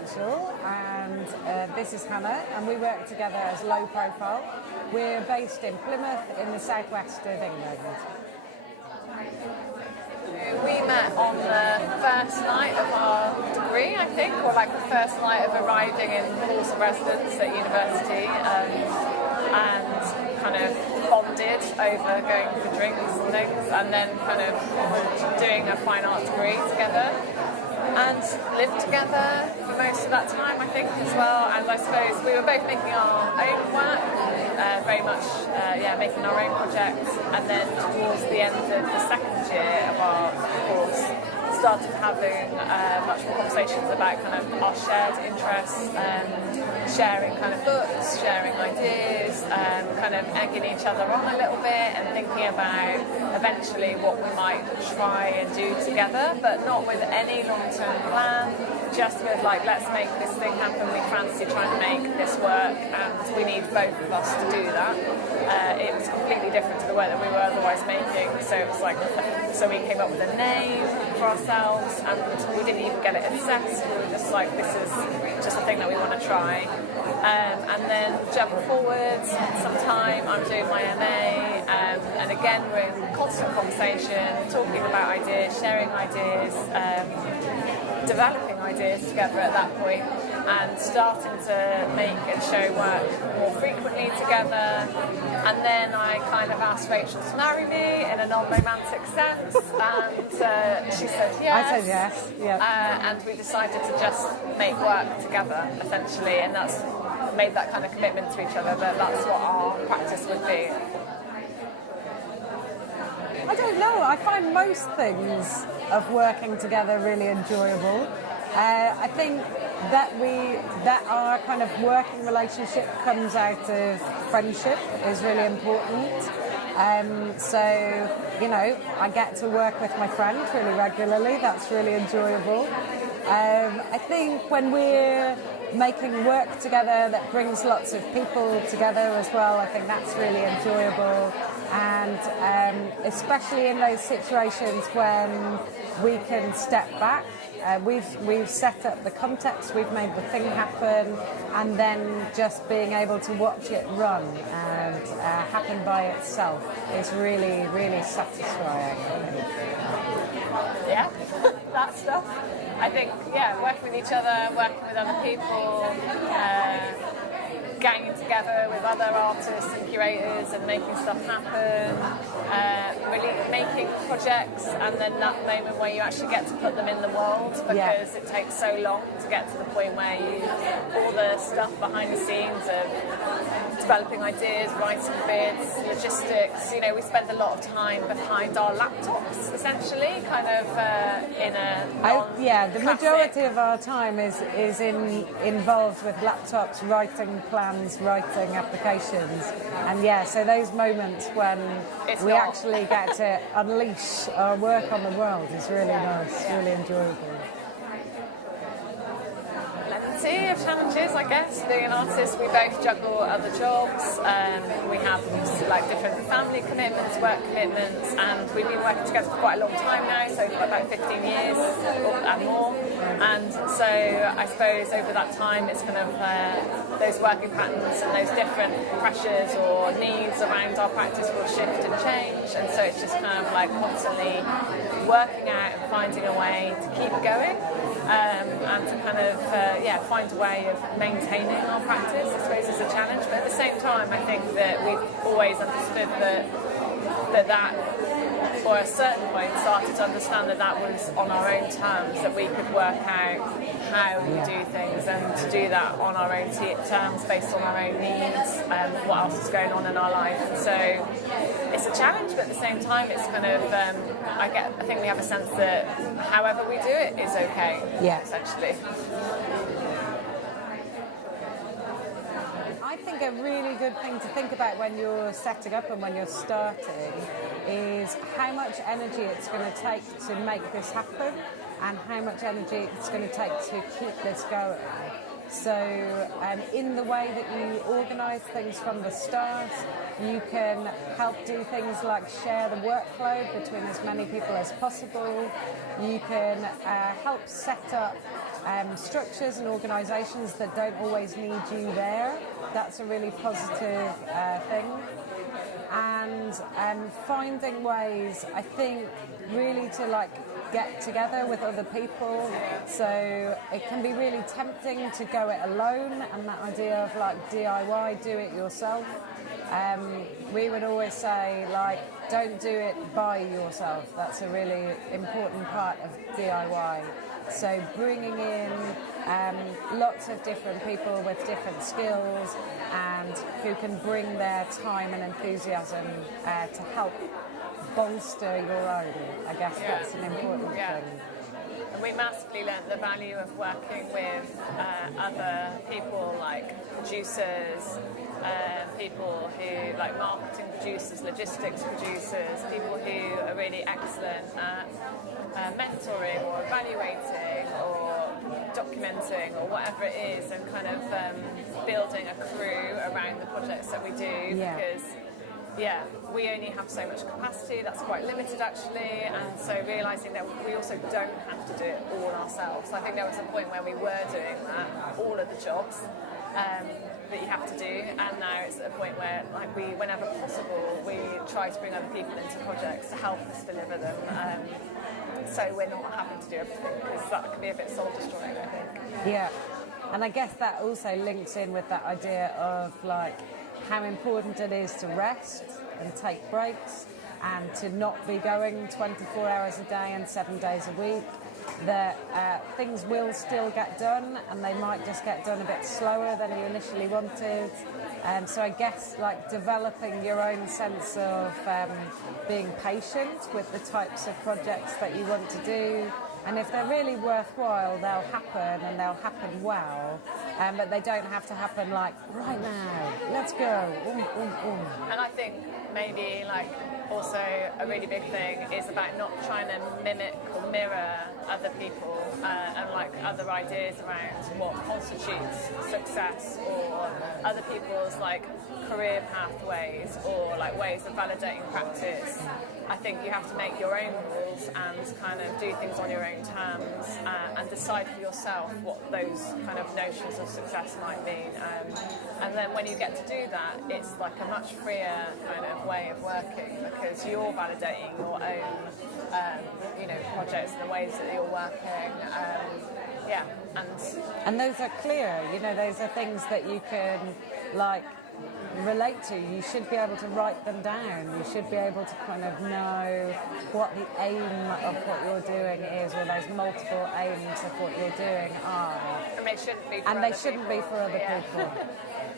Rachel, and this is Hannah, and we work together as Low Profile. We're based in Plymouth in the southwest of England. We met on the first night of our degree, I think, or like the first night of arriving in halls of residence at university, and kind of bonded over going for drinks and things, and then kind of doing a fine art degree together, and lived together for most of that time, I think, as well. And I suppose we were both making our own work, very much, making our own projects, and then towards the end of the second year of our course, started having much more conversations about kind of our shared interests, sharing kind of books, sharing ideas, kind of egging each other on a little bit, and thinking about eventually what we might try and do together, but not with any long-term plan, just with like, let's make this thing happen, we fancy trying to make this work, and we need both of us to do that. It was completely different to the work that we were otherwise making, so it was like, so we came up with a name for ourselves, and we didn't even get it assessed. We were just like, this is just a thing that we want to try. And then jump forward some time, I'm doing my MA, and again we're in constant conversation, talking about ideas, sharing ideas, developing ideas together at that point, and starting to make and show work more frequently together. And then I kind of asked Rachel to marry me in a non-romantic sense, and she said yes. I said yes, yeah. And we decided to just make work together, essentially, and that's made that kind of commitment to each other, that that's what our practice would be. I don't know, I find most things of working together really enjoyable. I think that our kind of working relationship comes out of friendship is really important. So, you know, I get to work with my friend really regularly, that's really enjoyable. I think when we're making work together that brings lots of people together as well, I think that's really enjoyable. And especially in those situations when we can step back, we've set up the context, we've made the thing happen, and then just being able to watch it run and happen by itself is really, really satisfying. Yeah, that stuff. I think, working with each other, working with other people, ganging together with other artists and curators and making stuff happen, really making projects, and then that moment where you actually get to put them in the world, because it takes so long to get to the point where all the stuff behind the scenes of developing ideas, writing bids, logistics, you know, we spend a lot of time behind our laptops, essentially, kind of in a the majority of our time is involved with laptops, writing plans, writing applications, and so those moments when we actually get to unleash our work on the world is really nice, really enjoyable. Plenty of challenges, I guess. Being an artist, we both juggle other jobs. We have like different family commitments, work commitments, and we've been working together for quite a long time now, so for about 15 years and more. And so I suppose over that time it's kind of those working patterns and those different pressures or needs around our practice will shift and change, and so it's just kind of like constantly working out and finding a way to keep going, and to kind of find a way of maintaining our practice, I suppose, is a challenge. But at the same time, I think that we've always understood that or at a certain point started to understand that was on our own terms, that we could work out how we do things, and to do that on our own terms, based on our own needs, and what else is going on in our life. And so it's a challenge, but at the same time it's kind of I think we have a sense that however we do it is okay, essentially. I think a really good thing to think about when you're setting up and when you're starting is how much energy it's going to take to make this happen, and how much energy it's going to take to keep this going. So in the way that you organise things from the start, you can help do things like share the workload between as many people as possible. You can help set up structures and organisations that don't always need you there. That's a really positive thing. And finding ways, I think, really to like get together with other people. So it can be really tempting to go it alone, and that idea of like DIY, do it yourself. We would always say, like, don't do it by yourself. That's a really important part of DIY. So bringing in lots of different people with different skills and who can bring their time and enthusiasm to help bolster your own. I guess that's an important thing. And we massively learnt the value of working with other people like producers, people who like marketing producers, logistics producers, people who are really excellent at mentoring or evaluating or documenting or whatever it is, and kind of building a crew around the projects that we do, because we only have so much capacity. That's quite limited actually, and so realising that we also don't have to do it all ourselves. I think there was a point where we were doing that, all of the jobs that you have to do, and now it's at a point where, like, we, whenever possible, we try to bring other people into projects to help us deliver them. So we're not having to do everything, because that can be a bit soul destroying, I think. Yeah, and I guess that also links in with that idea of like how important it is to rest and take breaks and to not be going 24 hours a day and 7 days a week. That things will still get done, and they might just get done a bit slower than you initially wanted. So I guess like developing your own sense of being patient with the types of projects that you want to do, and if they're really worthwhile, they'll happen, and they'll happen well, but they don't have to happen like right now. Let's go. And I think maybe like also a really big thing is about not trying to mimic or mirror other people and like other ideas around what constitutes success, or other people's like career pathways, or like ways of validating practice. I think you have to make your own rules and kind of do things on your own terms, and decide for yourself what those kind of notions of success might mean. And then when you get to do that, it's like a much freer kind of way of working, because you're validating your own, projects and the ways that you're working. And those are clear. Those are things that you can like relate to. You should be able to write them down. You should be able to kind of know what the aim of what you're doing is, or those multiple aims of what you're doing are. And they shouldn't be for and other they shouldn't people. be for other people.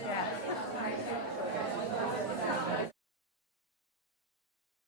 Yeah.